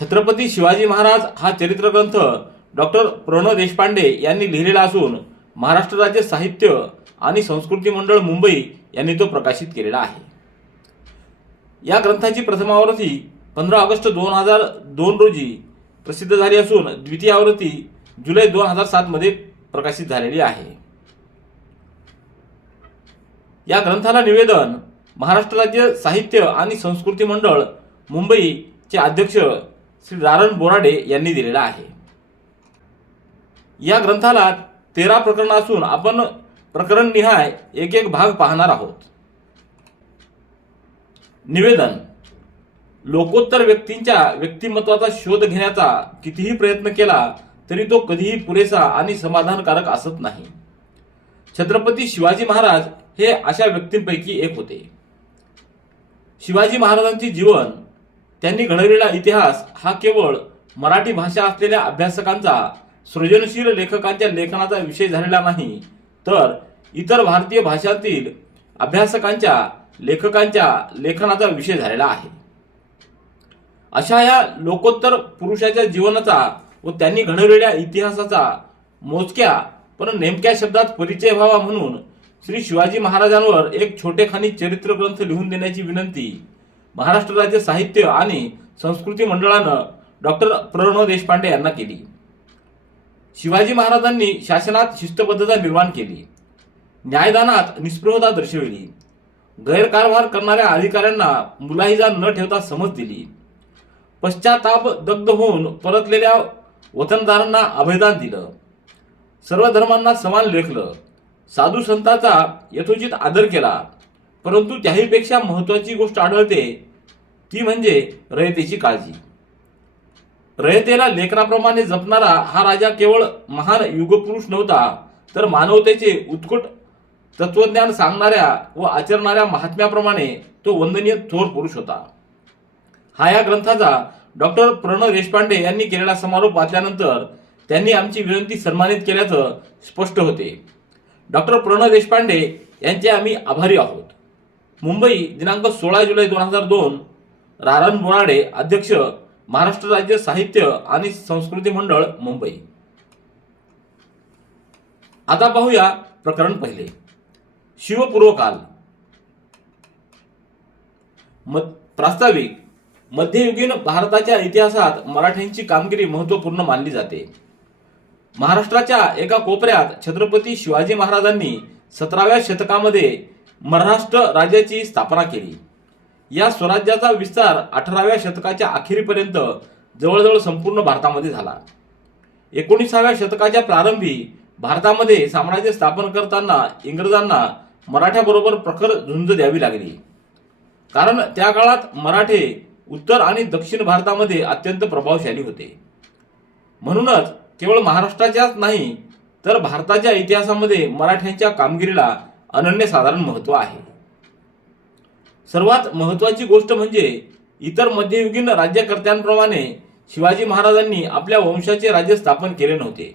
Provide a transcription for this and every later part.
छत्रपती शिवाजी महाराज हा चरित्रग्रंथ डॉक्टर प्रणव देशपांडे यांनी लिहिलेला असून महाराष्ट्र राज्य साहित्य आणि संस्कृती मंडळ मुंबई यांनी तो प्रकाशित केलेला आहे. या ग्रंथाची प्रथम आवृत्ती पंधरा ऑगस्ट दोन हजार दोन रोजी प्रसिद्ध झाली असून द्वितीय आवृत्ती जुलै दोन हजार सातमध्ये प्रकाशित झालेली आहे. या ग्रंथाला निवेदन महाराष्ट्र राज्य साहित्य आणि संस्कृती मंडळ मुंबईचे अध्यक्ष श्री नारायण बोराडे यांनी दिलेला आहे. या ग्रंथाला तेरा प्रकरण असून आपण प्रकरण निहाय एक एक भाग पाहणार आहोत. निवेदन. लोकोत्तर व्यक्तींच्या व्यक्तिमत्वाचा शोध घेण्याचा कितीही प्रयत्न केला तरी तो कधीही पुरेसा आणि समाधानकारक असत नाही. छत्रपती शिवाजी महाराज हे अशा व्यक्तींपैकी एक होते. शिवाजी महाराजांचे जीवन त्यांनी घडवलेला इतिहास हा केवळ मराठी भाषा असलेल्या अभ्यासकांचा सृजनशील लेखकांच्या लेखनाचा विषय झालेला नाही तर इतर भारतीय भाषांतील अभ्यासकांच्या लेखकांच्या लेखनाचा विषय झालेला आहे. अशा या लोकोत्तर पुरुषाच्या जीवनाचा व त्यांनी घडवलेल्या इतिहासाचा मोजक्या पण नेमक्या शब्दात परिचय व्हावा म्हणून श्री शिवाजी महाराजांवर एक छोटेखानी चरित्र ग्रंथ लिहून देण्याची विनंती महाराष्ट्र राज्य साहित्य आणि संस्कृती मंडळानं डॉक्टर प्रणव देशपांडे यांना केली. शिवाजी महाराजांनी शासनात शिस्तबद्धता निर्माण केली. न्यायदानात निष्प्रभता दर्शविली. गैरकारभार करणाऱ्या अधिकाऱ्यांना मुलाहिजा न ठेवता समज दिली. पश्चाताप दग्ध होऊन परतलेल्या वतनदारांना अभयदान दिलं. सर्व धर्मांना समान लेखलं. साधू संतांचा यथोचित आदर केला. परंतु त्याहीपेक्षा महत्वाची गोष्ट आढळते ती म्हणजे रयतेची काळजी. रयतेला लेकराप्रमाणे जपणारा हा राजा केवळ महान युगपुरुष नव्हता तर मानवतेचे उत्कट तत्वज्ञान सांगणाऱ्या व आचरणाऱ्या महात्म्याप्रमाणे तो वंदनीय थोर पुरुष होता. हा या ग्रंथाचा डॉक्टर प्रणव देशपांडे यांनी केलेला समारोप वाचल्यानंतर त्यांनी आमची विनंती सन्मानित केल्याचं स्पष्ट होते. डॉक्टर प्रणव देशपांडे यांचे आम्ही आभारी आहोत. मुंबई दिनांक सोळा जुलै दोन हजार दोन रारण बोराडे अध्यक्ष महाराष्ट्र राज्य साहित्य आणि संस्कृती मंडळ मुंबई. आता पाहूया प्रकरण पहिले. शिवपूर्वकाल. प्रास्ताविक. मध्ययुगीन भारताच्या इतिहासात मराठ्यांची कामगिरी महत्त्वपूर्ण मानली जाते. महाराष्ट्राच्या एका कोपऱ्यात छत्रपती शिवाजी महाराजांनी सतराव्या शतकामध्ये महाराष्ट्र राज्याची स्थापना केली. या स्वराज्याचा विस्तार अठराव्या शतकाच्या अखेरीपर्यंत जवळजवळ संपूर्ण भारतामध्ये झाला. एकोणीसाव्या शतकाच्या प्रारंभी भारतामध्ये साम्राज्य स्थापन करताना इंग्रजांना मराठ्याबरोबर प्रखर झुंज द्यावी लागली. कारण त्या काळात मराठे उत्तर आणि दक्षिण भारतामध्ये अत्यंत प्रभावशाली होते. म्हणूनच केवळ महाराष्ट्राच्याच नाही तर भारताच्या इतिहासामध्ये मराठ्यांच्या कामगिरीला अनन्यसाधारण महत्त्व आहे. सर्वात महत्वाची गोष्ट म्हणजे इतर मध्ययुगीन राज्यकर्त्यांप्रमाणे शिवाजी महाराजांनी आपल्या वंशाचे राज्य स्थापन केले नव्हते.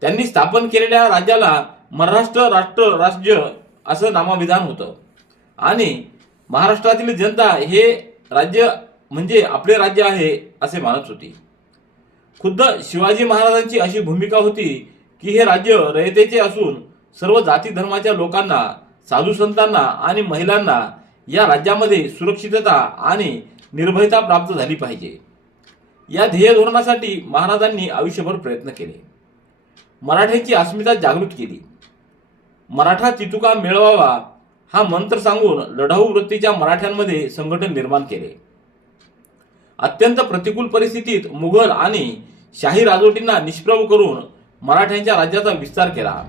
त्यांनी स्थापन केलेल्या राज्याला महाराष्ट्र राष्ट्र राज्य असं नामाविधान होतं. आणि महाराष्ट्रातील जनता हे राज्य म्हणजे आपले राज्य आहे असे मानत होती. खुद्द शिवाजी महाराजांची अशी भूमिका होती की हे राज्य रयतेचे असून सर्व जाती धर्माच्या लोकांना साधू संतांना आणि महिलांना या राज्यामध्ये सुरक्षितता आणि निर्भयता प्राप्त झाली पाहिजे. या ध्येय धोरणासाठी महाराजांनी आयुष्यभर प्रयत्न केले. मराठ्यांची अस्मिता जागृत केली. मराठा तितुका मिळवावा हा मंत्र सांगून लढाऊ वृत्तीच्या मराठ्यांमध्ये संघटन निर्माण केले. अत्यंत प्रतिकूल परिस्थितीत मुघल आणि शाही राजवटींना निष्प्रभ करून मराठ्यांच्या राज्याचा विस्तार केला.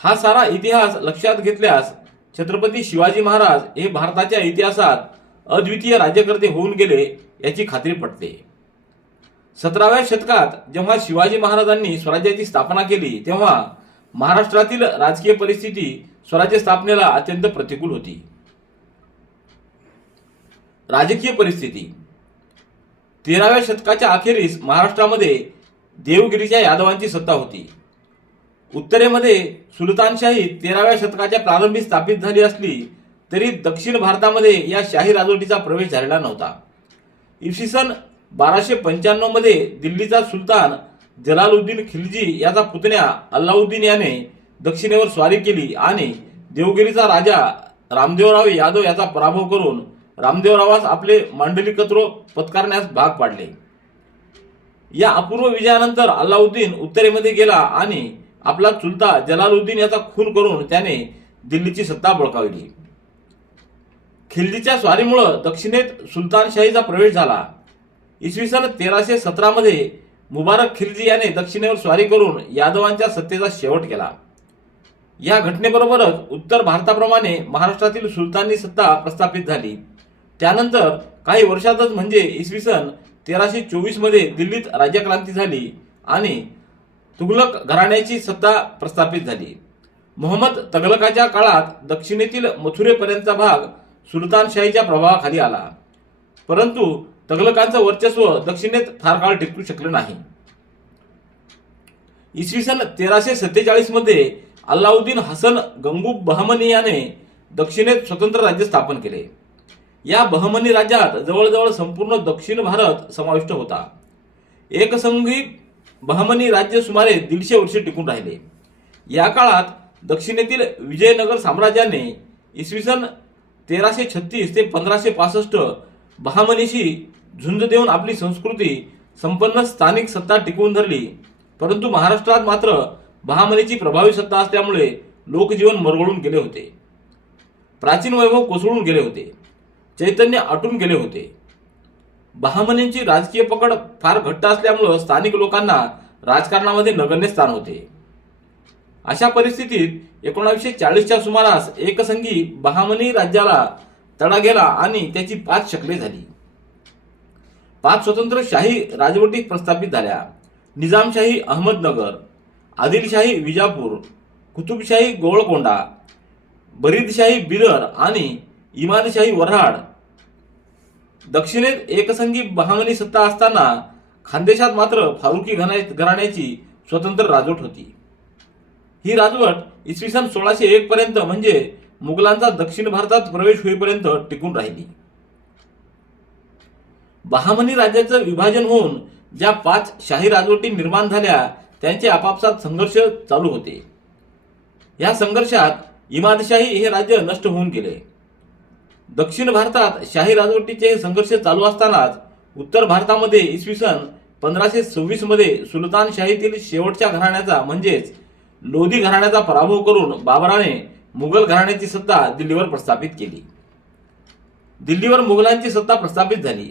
हा सारा इतिहास लक्षात घेतल्यास छत्रपती शिवाजी महाराज हे भारताच्या इतिहासात अद्वितीय राज्यकर्ते होऊन गेले याची खात्री पटते. सतराव्या शतकात जेव्हा शिवाजी महाराजांनी स्वराज्याची स्थापना केली तेव्हा महाराष्ट्रातील राजकीय परिस्थिती स्वराज्य स्थापनेला अत्यंत प्रतिकूल होती. राजकीय परिस्थिती. तेराव्या शतकाच्या अखेरीस महाराष्ट्रामध्ये देवगिरीच्या यादवांची सत्ता होती. उत्तरेमध्ये सुलतानशाही तेराव्या शतकाच्या प्रारंभी स्थापित झाली असली तरी दक्षिण भारतामध्ये या शाही राजवटीचा प्रवेश झालेला नव्हता. इसवी सन बाराशे पंच्याण्णवमध्ये दिल्लीचा सुलतान जलालुद्दीन खिलजी याचा पुतण्या अल्लाउद्दीन याने दक्षिणेवर स्वारी केली आणि देवगिरीचा राजा रामदेवराव यादव याचा पराभव करून रामदेवरावास आपले मांडलिकत्व पत्कारण्यास भाग पाडले. या अपूर्व विजयानंतर अल्लाउद्दीन उत्तरेमध्ये गेला आणि आपला चुलता जलालुद्दीन याचा खून करून त्याने दिल्लीची सत्ता बळकावली. खिल्जीच्या स्वारीमुळं दक्षिणेत सुलतानशाहीचा प्रवेश झाला. इसवी सन तेराशे सतरामध्ये मुबारक खिलजी याने दक्षिणेवर स्वारी करून यादवांच्या सत्तेचा शेवट केला. या घटनेबरोबरच उत्तर भारताप्रमाणे महाराष्ट्रातील सुलतानी सत्ता प्रस्थापित झाली. त्यानंतर काही वर्षातच म्हणजे इसवी सन तेराशे चोवीसमध्ये दिल्लीत राज्यक्रांती झाली आणि तुघलक घराण्याची सत्ता प्रस्थापित झाली. मोहम्मद तगलकाच्या काळात दक्षिणेतील मथुरेपर्यंतचा भाग सुलतानशाहीच्या प्रभावाखाली आला. परंतु तगलकांचं वर्चस्व दक्षिणेत फार काळ टिकू शकले नाही. इसवी सन तेराशे सत्तेचाळीसमध्ये अल्लाउद्दीन हसन गंगू बहमनी याने दक्षिणेत स्वतंत्र राज्य स्थापन केले. या बहमनी राज्यात जवळजवळ संपूर्ण दक्षिण भारत समाविष्ट होता. एकसंघी बहमनी राज्य सुमारे दीडशे वर्षे टिकून राहिले. या काळात दक्षिणेतील विजयनगर साम्राज्याने इसवी सन तेराशे छत्तीस ते पंधराशे पासष्ट बहामनीशी झुंज देऊन आपली संस्कृती संपन्न स्थानिक सत्ता टिकवून धरली. परंतु महाराष्ट्रात मात्र बहामनीची प्रभावी सत्ता असल्यामुळे लोकजीवन मरगळून गेले होते. प्राचीन वैभव कोसळून गेले होते. चैतन्य आटून गेले होते. बहामनींची राजकीय पकड फार घट्ट असल्यामुळं स्थानिक लोकांना राजकारणामध्ये नगण्य स्थान होते. अशा परिस्थितीत एकोणावीसशे चाळीसच्या सुमारास एकसंगी बहामनी राज्याला तडा गेला आणि त्याची पाच शकले झाली. पाच स्वतंत्र शाही राजवटी प्रस्थापित झाल्या. निजामशाही अहमदनगर आदिलशाही विजापूर कुतुबशाही गोवळकोंडा बरीदशाही बिरर आणि इमादशाही वऱ्हाड दक्षिणेत एकसंगी बहामनी सत्ता असताना खानदेशात मात्र फारुकी घना- घराण्याची स्वतंत्र राजवट होती. ही राजवट इसवी सन सोळाशे एक पर्यंत म्हणजे मुघलांचा दक्षिण भारतात प्रवेश होईपर्यंत टिकून राहिली. बहामनी राज्याचं विभाजन होऊन ज्या पाच शाही राजवटी निर्माण झाल्या त्यांचे आपापसात संघर्ष चालू होते. या संघर्षात इमादशाही हे राज्य नष्ट होऊन गेले. दक्षिण भारतात शाही राजवटीचे हे संघर्ष चालू असतानाच उत्तर भारतामध्ये इसवी सन पंधराशे सव्वीसमध्ये सुलतानशाहीतील शेवटच्या घराण्याचा म्हणजेच लोधी घराण्याचा पराभव करून बाबराने मुघल घराण्याची सत्ता दिल्लीवर प्रस्थापित केली. दिल्लीवर मुघलांची सत्ता प्रस्थापित झाली.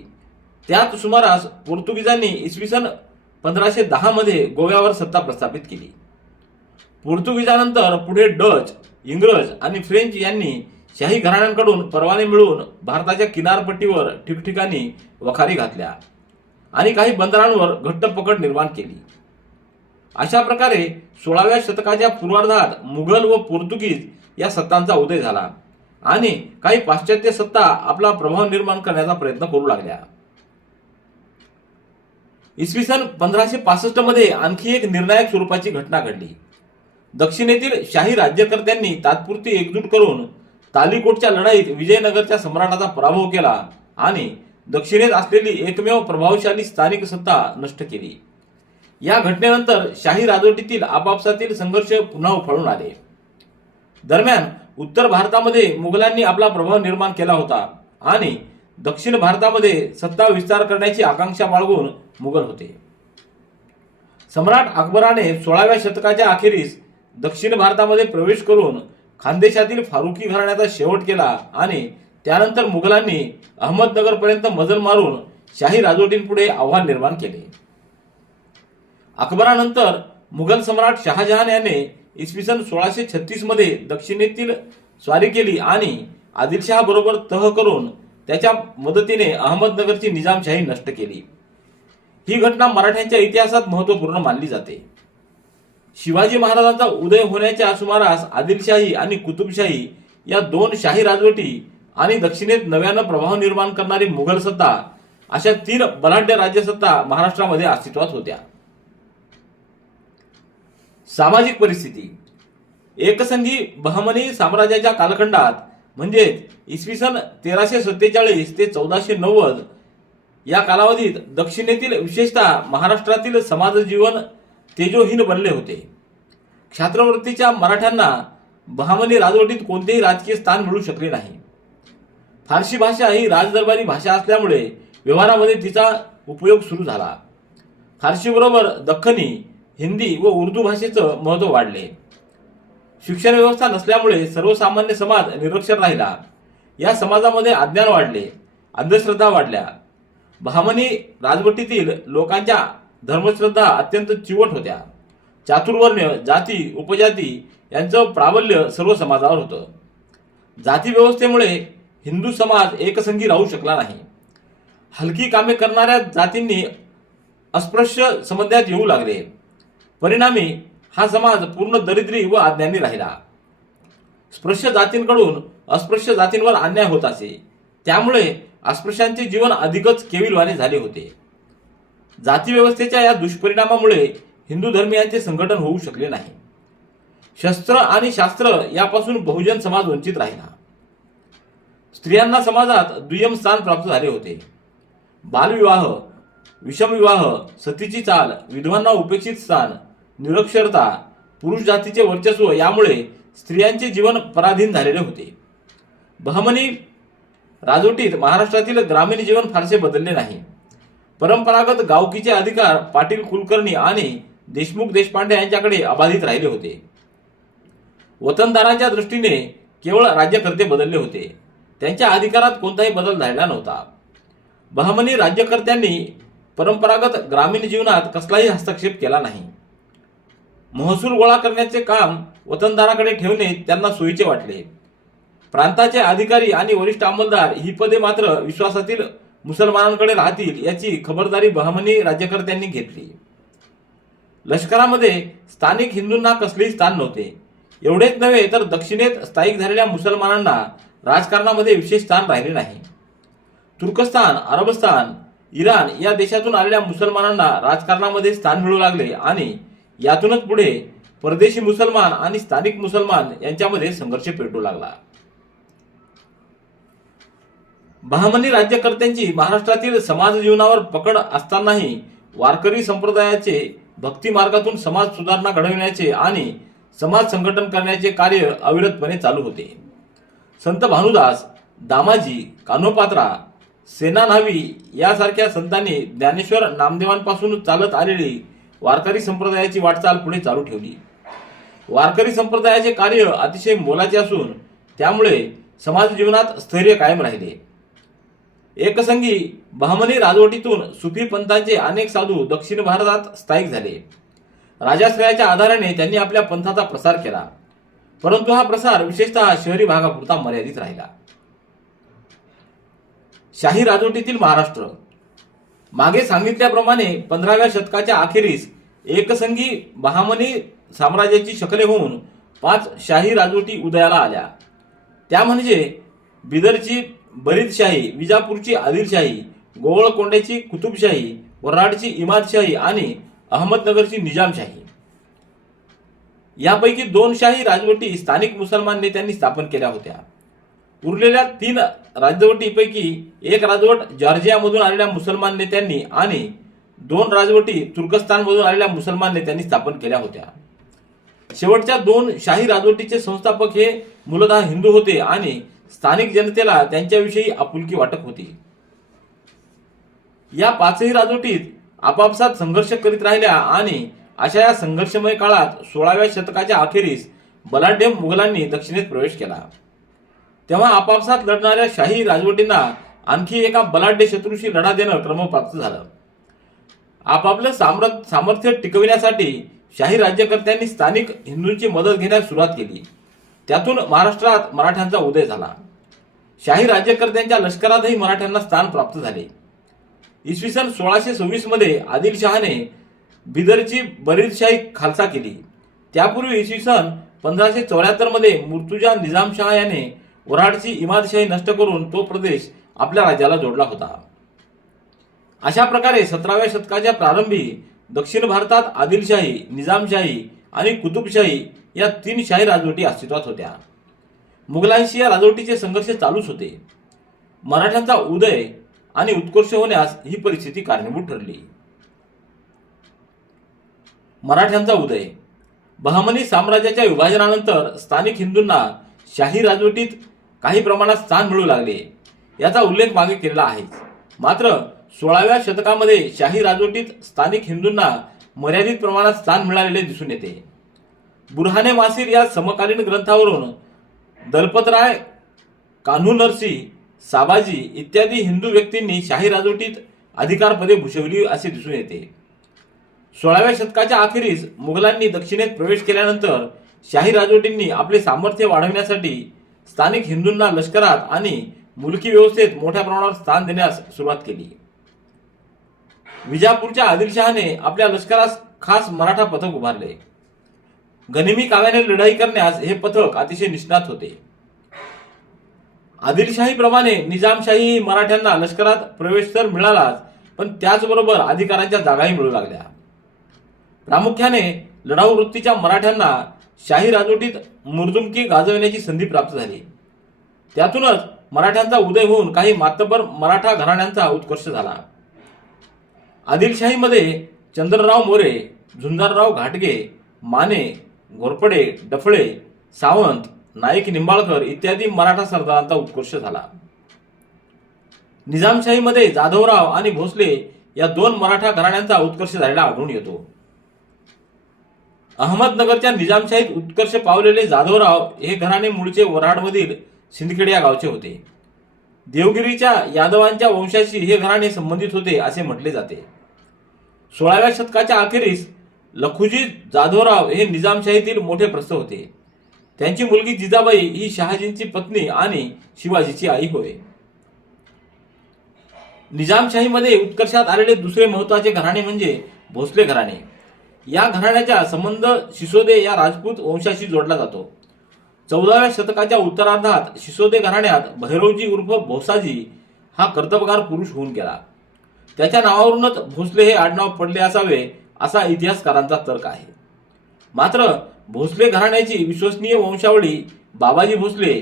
त्यात सुमारास पोर्तुगीजांनी इसवी सन पंधराशे दहामध्ये गोव्यावर सत्ता प्रस्थापित केली. पोर्तुगीजानंतर पुढे डच इंग्रज आणि फ्रेंच यांनी शाही घराण्यांकडून परवाने मिळवून भारताच्या किनारपट्टीवर ठिकठिकाणी वखारी घातल्या आणि काही बंदरांवर घट्ट पकड निर्माण केली. अशा प्रकारे सोळाव्या शतकाच्या पूर्वार्धात मुघल व पोर्तुगीज या सत्तांचा उदय झाला आणि काही पाश्चात्य सत्ता आपला प्रभाव निर्माण करण्याचा प्रयत्न करू लागल्या. इसवी सन पंधराशे पासष्टमध्ये आणखी एक निर्णायक स्वरूपाची घटना घडली. दक्षिणेतील शाही राज्यकर्त्यांनी तात्पुरती एकजूट करून तालिकोटच्या लढाईत विजयनगरच्या सम्राटाचा पराभव केला आणि दक्षिणेत असलेली एकमेव प्रभावशाली स्थानिक सत्ता नष्ट केली. या घटनेनंतर शाही राजवटीतील आपापसातील संघर्ष पुन्हा उफाळून आले. दरम्यान उत्तर भारतामध्ये मुघलांनी आपला प्रभाव निर्माण केला होता आणि दक्षिण भारतामध्ये सत्ता विस्तार करण्याची आकांक्षा बाळगून मुघल होते. सम्राट अकबराने सोळाव्या शतकाच्या अखेरीस दक्षिण भारतामध्ये प्रवेश करून खानदेशातील फारुकी घराण्याचा शेवट केला आणि त्यानंतर मुघलांनी अहमदनगरपर्यंत मजल मारून शाही राजवटींपुढे आव्हान निर्माण केले. अकबरानंतर मुघल सम्राट शहाजहान याने इसवी सन सोळाशे छत्तीसमध्ये दक्षिणेतील स्वारी केली आणि आदिलशहाबरोबर तह करून त्याच्या मदतीने अहमदनगरची निजामशाही नष्ट केली. ही घटना मराठ्यांच्या इतिहासात महत्त्वपूर्ण मानली जाते. शिवाजी महाराजांचा उदय होण्याच्या सुमारास आदिलशाही आणि कुतुबशाही या दोन शाही राजवटी आणि दक्षिणेत नव्यानं प्रभाव निर्माण करणारी मुघल सत्ता अशा तीन बलाढ्य राज्यसत्ता महाराष्ट्रामध्ये अस्तित्वात होत्या. सामाजिक परिस्थिती. एकसंधी बहमनी साम्राज्याच्या कालखंडात म्हणजेच इसवी सन तेराशे सत्तेचाळीस ते चौदाशे नव्वद या कालावधीत दक्षिणेतील विशेषतः महाराष्ट्रातील समाजजीवन तेजोहीन बनले होते. छात्रवृत्तीच्या मराठ्यांना बहामनी राजवटीत कोणतेही राजकीय स्थान मिळू शकले नाही. फारसी भाषा ही राजदरबारी भाषा असल्यामुळे व्यवहारामध्ये तिचा उपयोग सुरू झाला. फारशीबरोबर दख्खनी हिंदी व उर्दू भाषेचं महत्त्व वाढले. शिक्षण व्यवस्था नसल्यामुळे सर्वसामान्य समाज निरक्षर राहिला. या समाजामध्ये अज्ञान वाढले अंधश्रद्धा वाढल्या. बहामनी राजवटीतील लोकांच्या धर्मश्रद्धा अत्यंत चिवट होत्या. चातुर्वर्ण्य जाती उपजाती यांचं प्राबल्य सर्व समाजावर होतं. जाती व्यवस्थेमुळे हिंदू समाज एकसंगी राहू शकला नाही. हलकी कामे करणाऱ्या जातींनी अस्पृश्य समजण्यात येऊ लागले. परिणामी हा समाज पूर्ण दरिद्री व अज्ञानी राहिला. स्पृश्य जातींकडून अस्पृश्य जातींवर अन्याय होत असे. त्यामुळे अस्पृश्यांचे जीवन अधिकच केविलवाने झाले होते. जाती व्यवस्थेच्या या दुष्परिणामामुळे हिंदू धर्मियांचे संघटन होऊ शकले नाही. शस्त्र आणि शास्त्र यापासून बहुजन समाज वंचित राहिला. स्त्रियांना समाजात दुय्यम स्थान प्राप्त झाले होते. बालविवाह विषमविवाह सतीची चाल विधवांना उपेक्षित स्थान निरक्षरता पुरुष जातीचे वर्चस्व यामुळे स्त्रियांचे जीवन पराधीन झालेले होते. बहमनी राजवटीत महाराष्ट्रातील ग्रामीण जीवन फारसे बदलले नाही. परंपरागत गावकीचे अधिकार पाटील कुलकर्णी आणि देशमुख देशपांडे यांच्याकडे अबाधित राहिले होते. वतनदारांच्या दृष्टीने केवळ राज्यकर्ते बदलले होते. त्यांच्या अधिकारात कोणताही बदल झालेला नव्हता. बहमनी राज्यकर्त्यांनी परंपरागत ग्रामीण जीवनात कसलाही हस्तक्षेप केला नाही. महसूल गोळा करण्याचे काम वतनदाराकडे ठेवणे त्यांना सोयीचे वाटले. प्रांताचे अधिकारी आणि वरिष्ठ अंमलदार ही पदे मात्र विश्वासातील मुसलमानांकडे राहतील याची खबरदारी बहमनी राज्यकर्त्यांनी घेतली. लष्करामध्ये स्थानिक हिंदूंना कसलेही स्थान नव्हते. एवढेच नव्हे तर दक्षिणेत स्थायिक झालेल्या मुसलमानांना राजकारणामध्ये विशेष स्थान राहिले नाही. तुर्कस्तान अरबस्तान इराण या देशातून आलेल्या मुसलमानांना राजकारणामध्ये स्थान मिळू लागले आणि यातूनच पुढे परदेशी मुसलमान आणि स्थानिक मुसलमान यांच्यामध्ये संघर्ष पेटू लागला. बहामनी राज्यकर्त्यांची महाराष्ट्रातील समाज जीवनावर पकड असतानाही वारकरी संप्रदायाचे भक्ती मार्गातून समाज सुधारणा घडविण्याचे आणि समाज संघटन करण्याचे कार्य अविरतपणे चालू होते. संत भानुदास दामाजी कान्होपात्रा सेना न्हावी यासारख्या संतांनी ज्ञानेश्वर नामदेवांपासून चालत आलेली वारकरी संप्रदायाची वाटचाल पुढे चालू ठेवली. वारकरी संप्रदायाचे कार्य अतिशय मोलाचे असून त्यामुळे समाज जीवनात स्थैर्य कायम राहिले. एकसंगी बहमनी राजवटीतून सुफी पंथांचे अनेक साधू दक्षिण भारतात स्थायिक झाले. राजाश्रयाच्या आधाराने त्यांनी आपल्या पंथाचा प्रसार केला. परंतु हा प्रसार विशेषतः शहरी भागापुरता मर्यादित राहिला. शाही राजवटीतील महाराष्ट्र. मागे सांगितल्याप्रमाणे पंधराव्या शतकाच्या अखेरीस एकसंगी बहामनी साम्राज्याची शकले होऊन पाच शाही राजवटी उदयाला आल्या. त्या म्हणजे बिदरची बरीदशाही विजापूरची आदिलशाही गोवळकोंड्याची कुतुबशाही वऱ्हाडची इमादशाही आणि अहमदनगरची निजामशाही. यापैकी दोन शाही राजवटी स्थानिक मुसलमान नेत्यांनी स्थापन केल्या होत्या. उरलेल्या तीन राजवटीपैकी एक राजवट जॉर्जियामधून आलेल्या मुसलमान नेत्यांनी आणि दोन राजवटी तुर्कस्तानमधून आलेल्या मुसलमान नेत्यांनी स्थापन केल्या होत्या. शेवटच्या दोन शाही राजवटीचे संस्थापक हे मूलतः हिंदू होते आणि स्थानिक जनतेला त्यांच्याविषयी आपुलकी वाटत होती. या पाचही राजवटीत आपापसात संघर्ष करीत राहिल्या आणि अशा या संघर्षमय काळात सोळाव्या शतकाच्या अखेरीस बलाढ्य मुघलांनी दक्षिणेत प्रवेश केला. तेव्हा आपापसात लढणाऱ्या शाही राजवटींना आणखी एका बलाढ्य शत्रूशी लढा देणं क्रमप्राप्त झालं. आपापलं साम्र सामर्थ्य टिकविण्यासाठी शाही राज्यकर्त्यांनी स्थानिक हिंदूंची मदत घेण्यास सुरुवात केली. त्यातून महाराष्ट्रात मराठ्यांचा उदय झाला. शाही राज्यकर्त्यांच्या लष्करातही मराठ्यांना स्थान प्राप्त झाले. इसवी सन सोळाशे सव्वीसमध्ये आदिलशहाने बिदरची बरीदशाही खालसा केली. त्यापूर्वी इसवी सन पंधराशे चौऱ्याहत्तरमध्ये मुर्तुजा निजामशहा याने वऱ्हाडची इमादशाही नष्ट करून तो प्रदेश आपल्या राज्याला जोडला होता. अशा प्रकारे सतराव्या शतकाच्या प्रारंभी दक्षिण भारतात आदिलशाही निजामशाही आणि कुतुबशाही या तीन शाही राजवटी अस्तित्वात होत्या. मुघलांशी या राजवटीचे संघर्ष चालूच होते. मराठ्यांचा उदय आणि उत्कर्ष होण्यास ही परिस्थिती कारणीभूत ठरली. मराठ्यांचा उदय. बहामनी साम्राज्याच्या विभाजनानंतर स्थानिक हिंदूंना शाही राजवटीत काही प्रमाणात स्थान मिळू लागले. याचा उल्लेख मागे केलेला आहे. मात्र सोळाव्या शतकामध्ये शाही राजवटीत स्थानिक हिंदूंना मर्यादित प्रमाणात स्थान मिळालेले दिसून येते. बुरहाने मासिर या समकालीन ग्रंथावरून दलपतराय कान्हू नरसी साबाजी इत्यादी हिंदू व्यक्तींनी शाही राजवटीत अधिकारपदे भूषवली असे दिसून येते. सोळाव्या शतकाच्या अखेरीस मुघलांनी दक्षिणेत प्रवेश केल्यानंतर शाही राजवटींनी आपले सामर्थ्य वाढवण्यासाठी स्थानिक हिंदूंना लष्करात आणि मुलकी व्यवस्थेत मोठ्या प्रमाणावर स्थान देण्यास सुरुवात केली. विजापूरच्या आदिलशहाने आपल्या लष्करास खास मराठा पथक उभारले. गनिमी काव्याने लढाई करण्यास हे पथक अतिशय निष्णात होते. आदिलशाहीप्रमाणे निजामशाही मराठ्यांना लष्करात प्रवेश तर मिळालाच पण त्याचबरोबर अधिकारांच्या जागाही मिळू लागल्या. प्रामुख्याने लढाऊ वृत्तीच्या मराठ्यांना शाही राजवटीत मुरदुमकी गाजवण्याची संधी प्राप्त झाली. त्यातूनच मराठ्यांचा उदय होऊन काही मातबर मराठा घराण्यांचा उत्कर्ष झाला. आदिलशाहीमध्ये चंद्रराव मोरे झुंजारराव घाटगे माने घोरपडे डफळे सावंत नाईक निंबाळकर इत्यादी मराठा सरदारांचा उत्कर्ष झाला. निजामशाहीमध्ये जाधवराव आणि भोसले या दोन मराठा घराण्यांचा उत्कर्ष झालेला आढळून येतो. अहमदनगरच्या निजामशाहीत उत्कर्ष पावलेले जाधवराव हे घराणे मूळचे वराडमधील सिंदखेड या गावचे होते. देवगिरीच्या यादवांच्या वंशाशी हे घराणे संबंधित होते असे म्हटले जाते. सोळाव्या शतकाच्या अखेरीस लखुजी जाधवराव हे निजामशाहीतील मोठे प्रस्थ होते. त्यांची मुलगी जिजाबाई ही शहाजींची पत्नी आणि शिवाजीची आई होय. निजामशाहीमध्ये उत्कर्षात आलेले दुसरे महत्त्वाचे घराणे म्हणजे भोसले घराणे. या घराण्याचा संबंध शिसोदे या राजपूत वंशाशी जोडला जातो. चौदाव्या शतकाच्या उत्तरार्धात शिसोदे घराण्यात भैरवजी उर्फ भोसाजी हा कर्तबगार पुरुष होऊन गेला. त्याच्या नावावरूनच भोसले हे आडनाव पडले असावे असा इतिहासकारांचा तर्क आहे. मात्र भोसले घराण्याची विश्वसनीय वंशावळी बाबाजी भोसले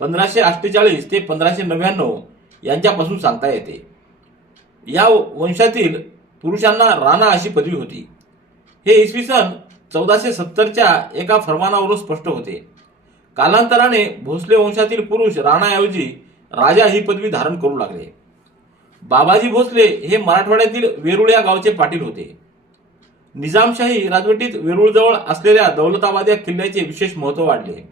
पंधराशे अठ्ठेचाळीस ते पंधराशे नव्याण्णव यांच्यापासून सांगता येते. या वंशातील पुरुषांना राणा अशी पदवी होती. हे इसवी सन चौदाशे सत्तरच्या एका फरमानावरून स्पष्ट होते. कालांतराने भोसले वंशातील पुरुष राणाऐवजी राजा ही पदवी धारण करू लागले. बाबाजी भोसले हे मराठवाड्यातील वेरुळ या गावचे पाटील होते. निजामशाही राजवटीत वेरूळजवळ असलेल्या दौलताबाद या किल्ल्याचे विशेष महत्त्व वाढले.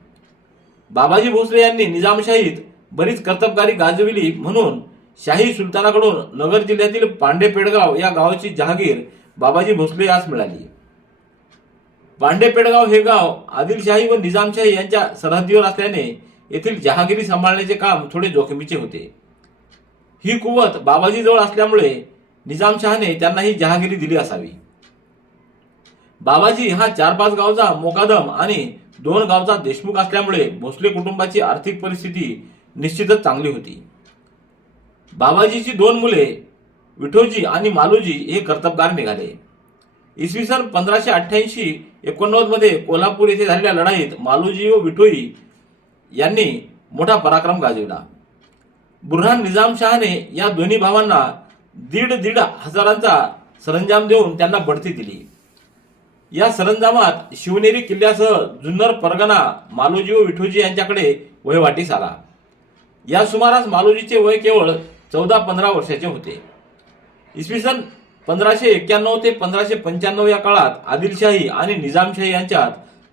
बाबाजी भोसले यांनी निजामशाहीत बरीच कर्तबगारी गाजविली म्हणून शाही सुलतानाकडून नगर जिल्ह्यातील पांडे पेडगाव या गावाची जहागीर बाबाजी भोसले यास मिळाली. पांडे पेडगाव हे गाव आदिलशाही व निजामशाही यांच्या सरहद्दीवर असल्याने येथील जहागिरी सांभाळण्याचे काम थोडे जोखमीचे होते. ही कुवत बाबाजीजवळ असल्यामुळे निजामशहाने त्यांना ही जहागिरी दिली असावी. बाबाजी हा चार पाच गावचा मोकादम आणि दोन गावचा देशमुख असल्यामुळे भोसले कुटुंबाची आर्थिक परिस्थिती निश्चितच चांगली होती. बाबाजीची दोन मुले विठोजी आणि मालोजी हे कर्तबगार निघाले. इसवी सन पंधराशे अठ्ठ्याऐंशी एकोणनव्वदमध्ये कोल्हापूर येथे झालेल्या लढाईत मालोजी व विठोई यांनी मोठा पराक्रम गाजविला. बुरहान निजामशहाने या दोन्ही भावांना दीड दीड हजारांचा सरंजाम देऊन त्यांना बढती दिली. या सरंजामात शिवनेरी किल्ल्यासह जुन्नर परगणा मालोजी व विठोजी यांच्याकडे वहिवाटीस आला. या सुमारास मालोजीचे वय केवळ चौदा पंधरा वर्षाचे होते. इसवी सन पंधराशे एक्क्याण्णव ते पंधराशे पंच्याण्णव या काळात आदिलशाही आणि निजामशाही यांच्यात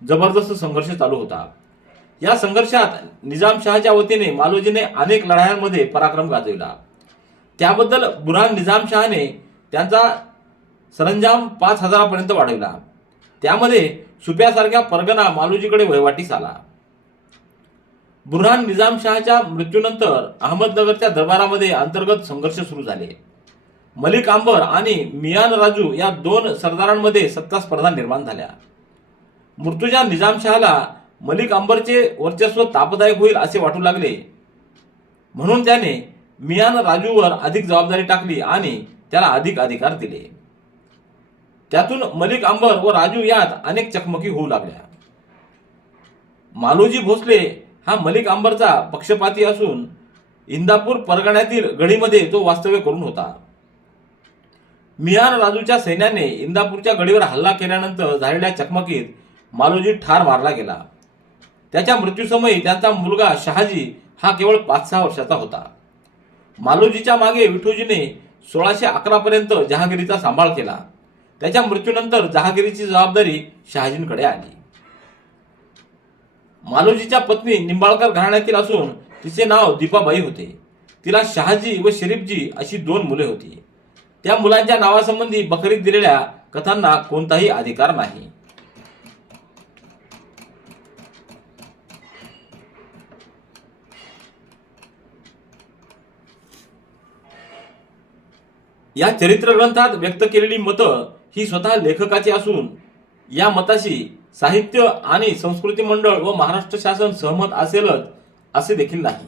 जबरदस्त संघर्ष चालू होता. या संघर्षात निजामशहाच्या वतीने मालोजीने अनेक लढायांमध्ये पराक्रम गाजविला. त्याबद्दल बुरहान निजामशहाने त्यांचा सरंजाम पाच हजारापर्यंत वाढविला. त्यामध्ये सुप्यासारख्या परगना मालुजीकडे वहिवाटीस आला. बुरहान निजामशहाच्या मृत्यूनंतर अहमदनगरच्या दरबारामध्ये अंतर्गत संघर्ष सुरू झाले. मलिक आंबर आणि मियान राजू या दोन सरदारांमध्ये सत्ता स्पर्धा निर्माण झाल्या. मृत्यूच्या निजामशहाला मलिक आंबरचे वर्चस्व तापदायक होईल असे वाटू लागले. म्हणून त्याने मियान राजूवर अधिक जबाबदारी टाकली आणि त्याला अधिक अधिकार दिले. त्यातून मलिक अंबर व राजू यात अनेक चकमकी होऊ लागल्या. मालोजी भोसले हा मलिक अंबरचा पक्षपाती असून इंदापूर परगण्यातील गडीमध्ये तो वास्तव्य करून होता. मियान राजूच्या सैन्याने इंदापूरच्या गडीवर हल्ला केल्यानंतर झालेल्या चकमकीत मालोजी ठार मारला गेला. त्याच्या मृत्यूसमयी त्यांचा मुलगा शहाजी हा केवळ पाच सहा वर्षाचा होता. मालोजीच्या मागे विठोजीने सोळाशे अकरा पर्यंत जहागिरीचा सांभाळ केला. त्याच्या मृत्यूनंतर जहागिरीची जबाबदारी शहाजींकडे आली. मालोजीच्या पत्नी निंबाळकर घराण्यातील असून तिचे नाव दीपाबाई होते. तिला शहाजी व शरीफजी अशी दोन मुले होती. त्या मुलांच्या नावासंबंधी बकरीत दिलेल्या कथांना कोणताही अधिकार नाही. या चरित्र ग्रंथात व्यक्त केलेली मतं ही स्वतः लेखकाची असून या मताशी साहित्य आणि संस्कृती मंडळ व महाराष्ट्र शासन सहमत असेलच असे देखील नाही.